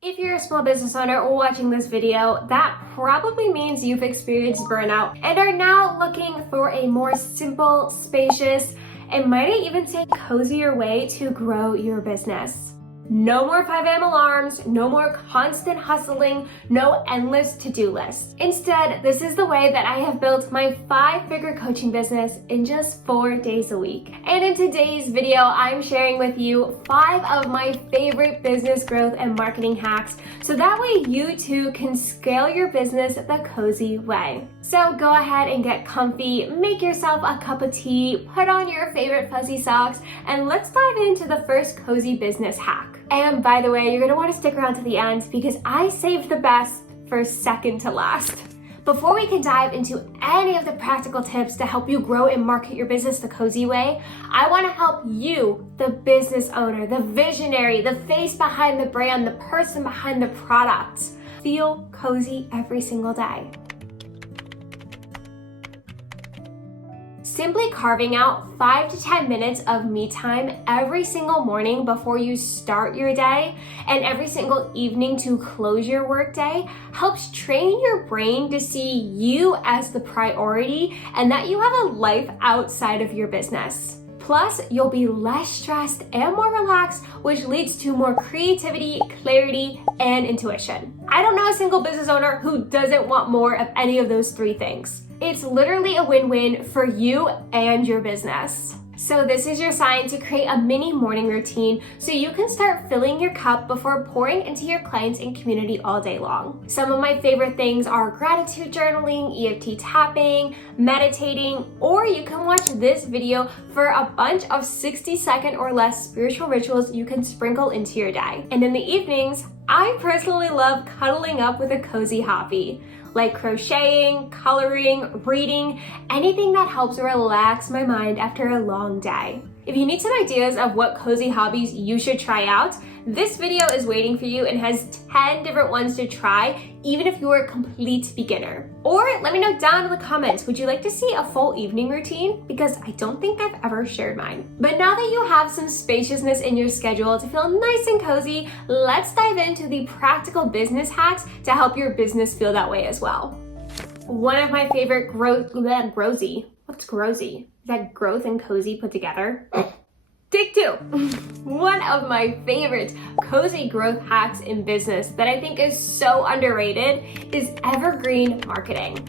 If you're a small business owner watching this video, that probably means you've experienced burnout and are now looking for a more simple, spacious, and might I even say cozier way to grow your business. No more 5 a.m. alarms, no more constant hustling, no endless to-do lists. Instead, this is the way that I have built my 5-figure coaching business in just 4 days a week. And in today's video, I'm sharing with you 5 of my favorite business growth and marketing hacks, so that way you too can scale your business the cozy way. So go ahead and get comfy, make yourself a cup of tea, put on your favorite fuzzy socks, and let's dive into the first cozy business hack. And by the way, you're gonna wanna stick around to the end because I saved the best for second to last. Before we can dive into any of the practical tips to help you grow and market your business the cozy way, I wanna help you, the business owner, the visionary, the face behind the brand, the person behind the product, feel cozy every single day. Simply carving out 5 to 10 minutes of me time every single morning before you start your day and every single evening to close your workday helps train your brain to see you as the priority and that you have a life outside of your business. Plus, you'll be less stressed and more relaxed, which leads to more creativity, clarity, and intuition. I don't know a single business owner who doesn't want more of any of those 3 things. It's literally a win-win for you and your business. So this is your sign to create a mini morning routine so you can start filling your cup before pouring into your clients and community all day long. Some of my favorite things are gratitude journaling, EFT tapping, meditating, or you can watch this video for a bunch of 60-second or less spiritual rituals you can sprinkle into your day. And in the evenings, I personally love cuddling up with a cozy hobby, like crocheting, coloring, reading, anything that helps relax my mind after a long day. If you need some ideas of what cozy hobbies you should try out, this video is waiting for you and has 10 different ones to try, even if you're a complete beginner. Or let me know down in the comments, would you like to see a full evening routine? Because I don't think I've ever shared mine. But now that you have some spaciousness in your schedule to feel nice and cozy, let's dive into the practical business hacks to help your business feel that way as well. One of my favorite growthy. What's growthy? Is that growth and cozy put together? Take 2. One of my favorite cozy growth hacks in business that I think is so underrated is evergreen marketing,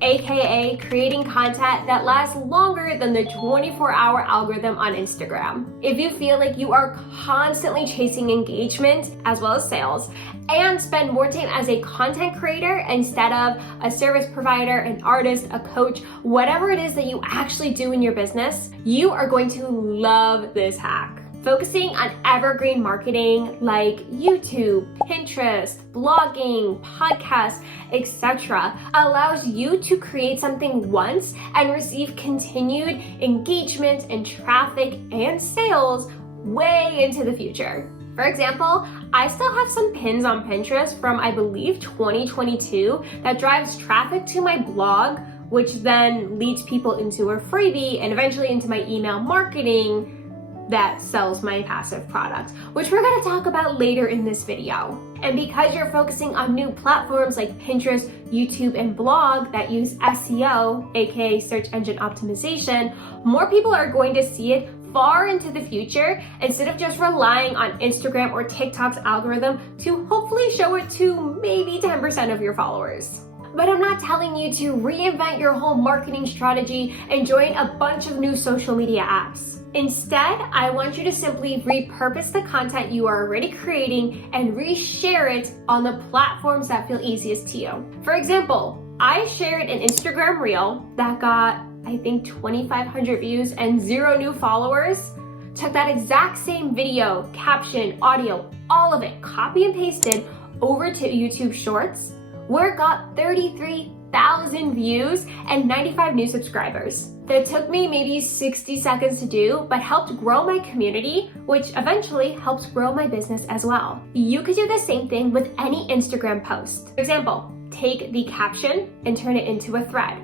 aka creating content that lasts longer than the 24-hour algorithm on Instagram. If you feel like you are constantly chasing engagement as well as sales and spend more time as a content creator instead of a service provider, an artist, a coach, whatever it is that you actually do in your business, you are going to love this hack. Focusing on evergreen marketing like YouTube, Pinterest, blogging, podcasts, etc. allows you to create something once and receive continued engagement and traffic and sales way into the future. For example, I still have some pins on Pinterest from I believe 2022 that drives traffic to my blog, which then leads people into a freebie and eventually into my email marketing that sells my passive product, which we're gonna talk about later in this video. And because you're focusing on new platforms like Pinterest, YouTube, and blog that use SEO, aka search engine optimization, more people are going to see it far into the future instead of just relying on Instagram or TikTok's algorithm to hopefully show it to maybe 10% of your followers. But I'm not telling you to reinvent your whole marketing strategy and join a bunch of new social media apps. Instead, I want you to simply repurpose the content you are already creating and reshare it on the platforms that feel easiest to you. For example, I shared an Instagram reel that got, I think, 2,500 views and 0 new followers. Took that exact same video, caption, audio, all of it, copy and pasted over to YouTube Shorts, where it got 33,000 views and 95 new subscribers. That took me maybe 60 seconds to do, but helped grow my community, which eventually helps grow my business as well. You could do the same thing with any Instagram post. For example, take the caption and turn it into a thread.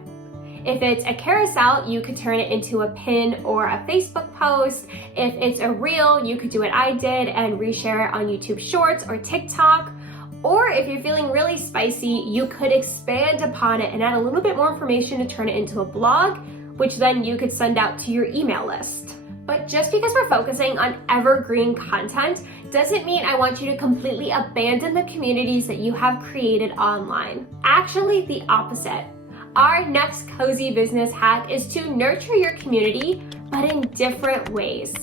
If it's a carousel, you could turn it into a pin or a Facebook post. If it's a reel, you could do what I did and reshare it on YouTube Shorts or TikTok. Or if you're feeling really spicy, you could expand upon it and add a little bit more information to turn it into a blog, which then you could send out to your email list. But just because we're focusing on evergreen content doesn't mean I want you to completely abandon the communities that you have created online. Actually, the opposite. Our next cozy business hack is to nurture your community, but in different ways.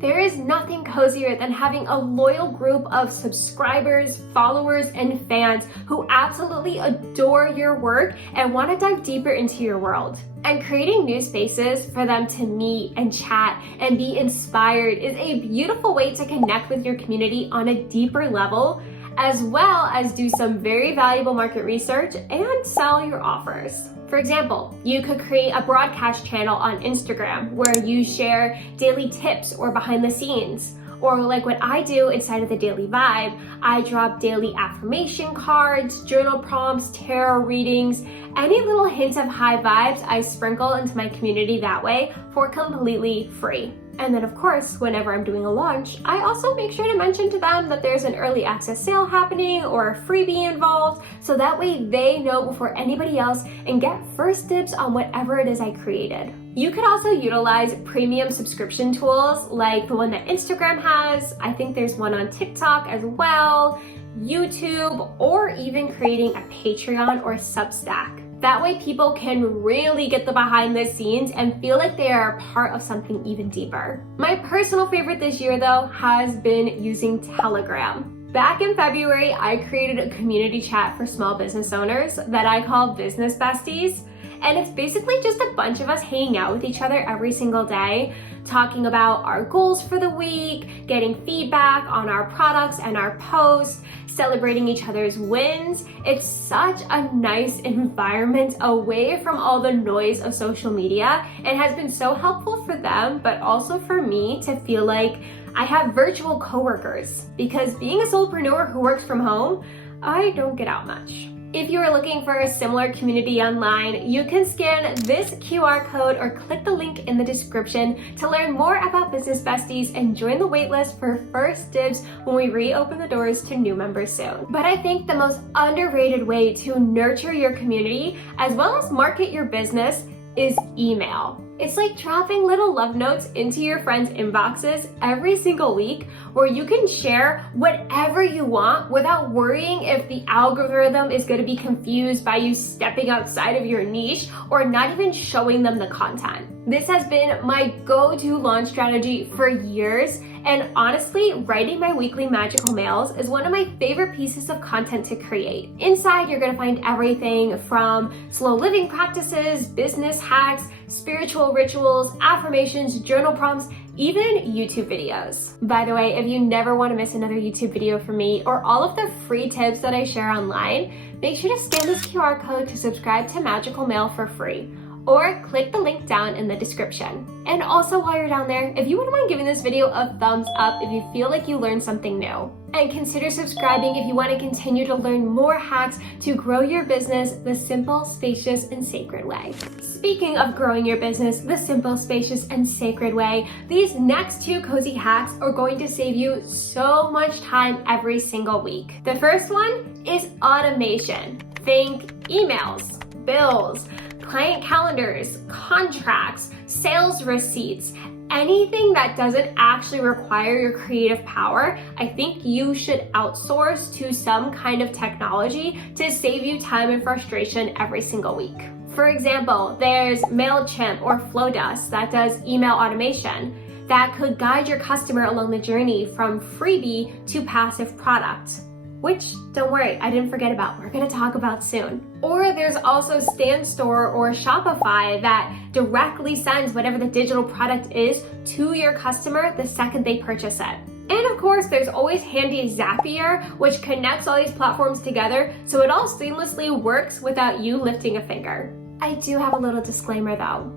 There is nothing cozier than having a loyal group of subscribers, followers, and fans who absolutely adore your work and want to dive deeper into your world. And creating new spaces for them to meet and chat and be inspired is a beautiful way to connect with your community on a deeper level, as well as do some very valuable market research and sell your offers. For example, you could create a broadcast channel on Instagram where you share daily tips or behind the scenes. Or like what I do inside of the Daily Vibe, I drop daily affirmation cards, journal prompts, tarot readings, any little hint of high vibes I sprinkle into my community that way for completely free. And then of course, whenever I'm doing a launch, I also make sure to mention to them that there's an early access sale happening or a freebie involved, so that way they know before anybody else and get first dibs on whatever it is I created. You could also utilize premium subscription tools like the one that Instagram has. I think there's one on TikTok as well, YouTube, or even creating a Patreon or Substack. That way people can really get the behind the scenes and feel like they are a part of something even deeper. My personal favorite this year though has been using Telegram. Back in February, I created a community chat for small business owners that I call Business Besties. And it's basically just a bunch of us hanging out with each other every single day, talking about our goals for the week, getting feedback on our products and our posts, celebrating each other's wins. It's such a nice environment away from all the noise of social media and has been so helpful for them, but also for me to feel like I have virtual coworkers, because being a solopreneur who works from home, I don't get out much. If you are looking for a similar community online, you can scan this QR code or click the link in the description to learn more about Business Besties and join the waitlist for first dibs when we reopen the doors to new members soon. But I think the most underrated way to nurture your community as well as market your business is email. It's like dropping little love notes into your friends' inboxes every single week where you can share whatever you want without worrying if the algorithm is going to be confused by you stepping outside of your niche or not even showing them the content. This has been my go-to launch strategy for years, and honestly, writing my weekly magical mails is one of my favorite pieces of content to create. Inside, you're going to find everything from slow living practices, business hacks, spiritual rituals, affirmations, journal prompts, even YouTube videos. By the way, if you never want to miss another YouTube video from me or all of the free tips that I share online, make sure to scan this QR code to subscribe to Magical Mail for free, or click the link down in the description. And also while you're down there, if you wouldn't mind giving this video a thumbs up if you feel like you learned something new. And consider subscribing if you want to continue to learn more hacks to grow your business the simple, spacious, and sacred way. Speaking of growing your business the simple, spacious, and sacred way, these next 2 cozy hacks are going to save you so much time every single week. The first one is automation. Think emails, bills, client calendars, contracts, sales receipts, anything that doesn't actually require your creative power. I think you should outsource to some kind of technology to save you time and frustration every single week. For example, there's MailChimp or Flowdesk that does email automation that could guide your customer along the journey from freebie to passive product. Which, don't worry, I didn't forget about. We're gonna talk about soon. Or there's also StanStore or Shopify that directly sends whatever the digital product is to your customer the second they purchase it. And of course, there's always handy Zapier, which connects all these platforms together so it all seamlessly works without you lifting a finger. I do have a little disclaimer though.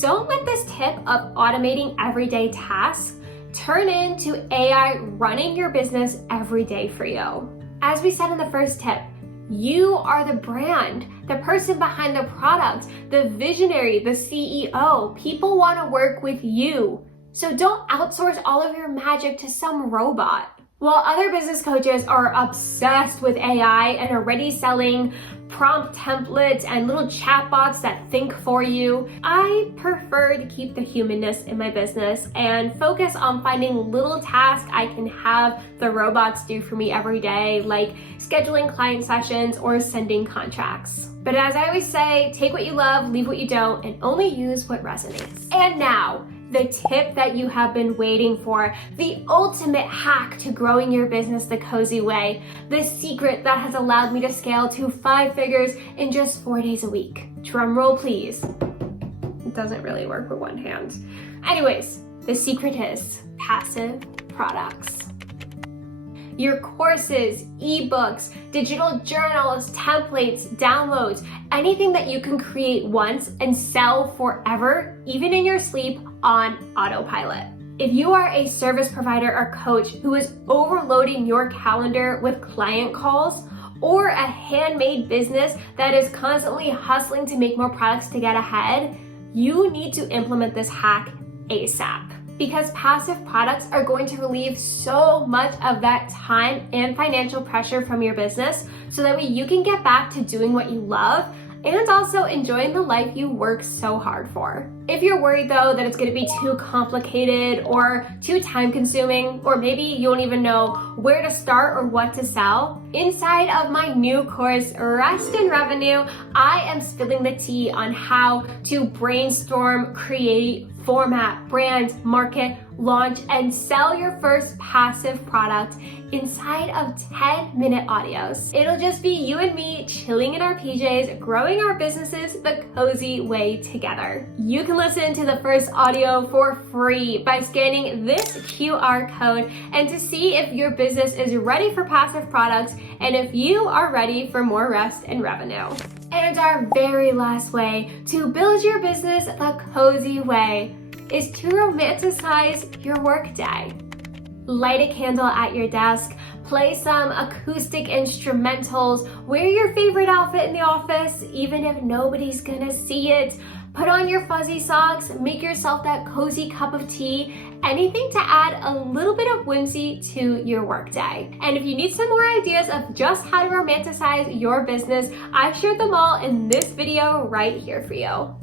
Don't let this tip of automating everyday tasks turn into AI running your business every day for you. As we said in the first tip, You are the brand, the person behind the product, the visionary, the CEO. People want to work with you. So don't outsource all of your magic to some robot. While other business coaches are obsessed with AI and already selling prompt templates and little chatbots that think for you, I prefer to keep the humanness in my business and focus on finding little tasks I can have the robots do for me every day, like scheduling client sessions or sending contracts. But as I always say, take what you love, leave what you don't, and only use what resonates. And now, the tip that you have been waiting for, the ultimate hack to growing your business the cozy way, the secret that has allowed me to scale to 5 figures in just 4 days a week. Drum roll, please. It doesn't really work with one hand. Anyways, the secret is passive products. Your courses, ebooks, digital journals, templates, downloads, anything that you can create once and sell forever, even in your sleep, on autopilot. If you are a service provider or coach who is overloading your calendar with client calls, or a handmade business that is constantly hustling to make more products to get ahead, you need to implement this hack ASAP. Because passive products are going to relieve so much of that time and financial pressure from your business, so that way you can get back to doing what you love and also enjoying the life you work so hard for. If you're worried though that it's gonna be too complicated or too time consuming, or maybe you don't even know where to start or what to sell, inside of my new course, Rest in Revenue, I am spilling the tea on how to brainstorm, create, format, brand, market, launch, and sell your first passive product inside of 10-minute audios. It'll just be you and me chilling in our PJs, growing our businesses the cozy way together. You can listen to the first audio for free by scanning this QR code and to see if your business is ready for passive products and if you are ready for more rest and revenue. And our very last way to build your business the cozy way is to romanticize your workday. Light a candle at your desk, play some acoustic instrumentals, wear your favorite outfit in the office, even if nobody's gonna see it. Put on your fuzzy socks, make yourself that cozy cup of tea, anything to add a little bit of whimsy to your workday. And if you need some more ideas of just how to romanticize your business, I've shared them all in this video right here for you.